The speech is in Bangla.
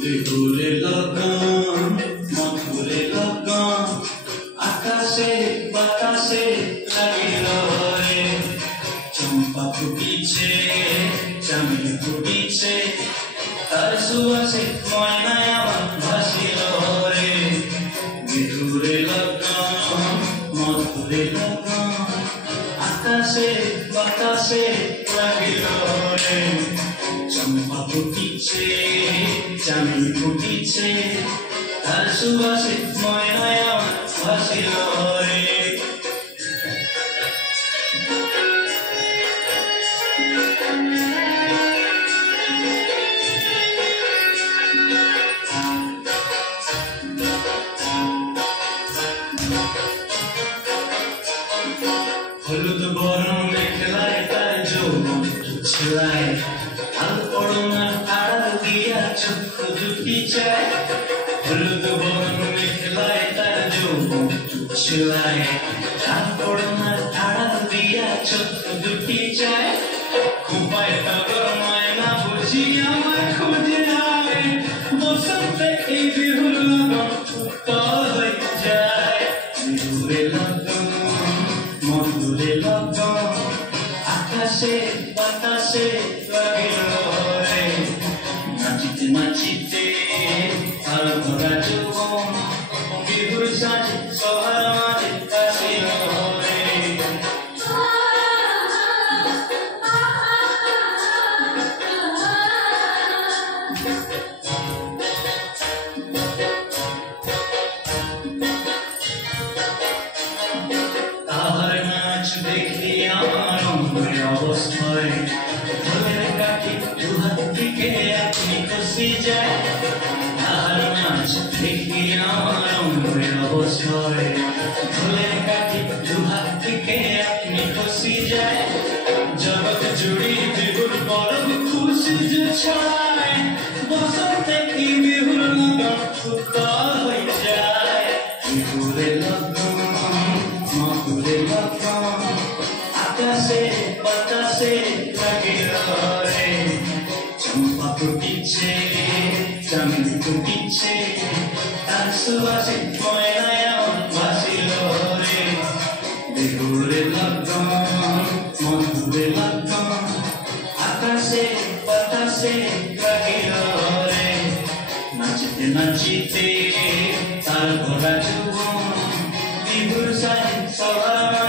বিহুরে লগন মধুরে লগন আকাশে বাতাসে লাগিল রে চম্পা ফুটিছে চামেলি ফুটিছে তার সুবাসে ময়নায় আমার ভাসিল রে বিহুরে লগন মধুরে লগন আকাশে বাতাসে লাগিল রে চম্পা ফুটিছে চামেলি ফুটিছে তার সুবাসে ময়নায় আমার ভাসিল রে হলুদ বরণ মেখলায় তার যৌবন ছেলায় আল পড়নার আড়াল দিয়া চক্ষু দুটি চায় হলুদ বরণ মেখলায় তার যৌবন ছেলায় আল পড়নার আড়াল দিয়া চক্ষু দুটি চায় খুপায় টগর ময়না বুঝি আমার খুঁজে আয় বসন্তে এই বিহুর লগন উত্তর হয়ে যায় বিহুরে লগন মধুরে লগন আকাশে বাতাসে লাগিল রে নাচিতে নাচিতে আর ভরা যৌবন বিহুর সাজে সবার মাঝে আসিল রে তাহার নাচ দেখি আমার অঙ্গের অবস্থায় ঢোলের কাঠি দুহাত থেকে আপনি খুশি যায় তাহার নাচ দেখি আমার অঙ্গের অবস্থায় ঢোলের কাঠি দুহাত থেকে আপনি খুশি যায় জগৎ জুড়ি বিহুর বরফ খুশি যে ছড়ায় বসন্তে কি বিহুর লগন উত্তর হয়ে যায় বিহুরে লগন মধুরে লগন আকাশে বাতাসে লাগিল রে চম্পা ফুটিছে চামেলি ফুটিছে তার সুবাসে ময়নায় আমার ভাসিল রে বিহুরে লগন মধুরে লগন আকাশে বাতাসে লাগিল রে নাচিতে নাচিতে তার ভরা যৌবন বিহুর সাজে সবার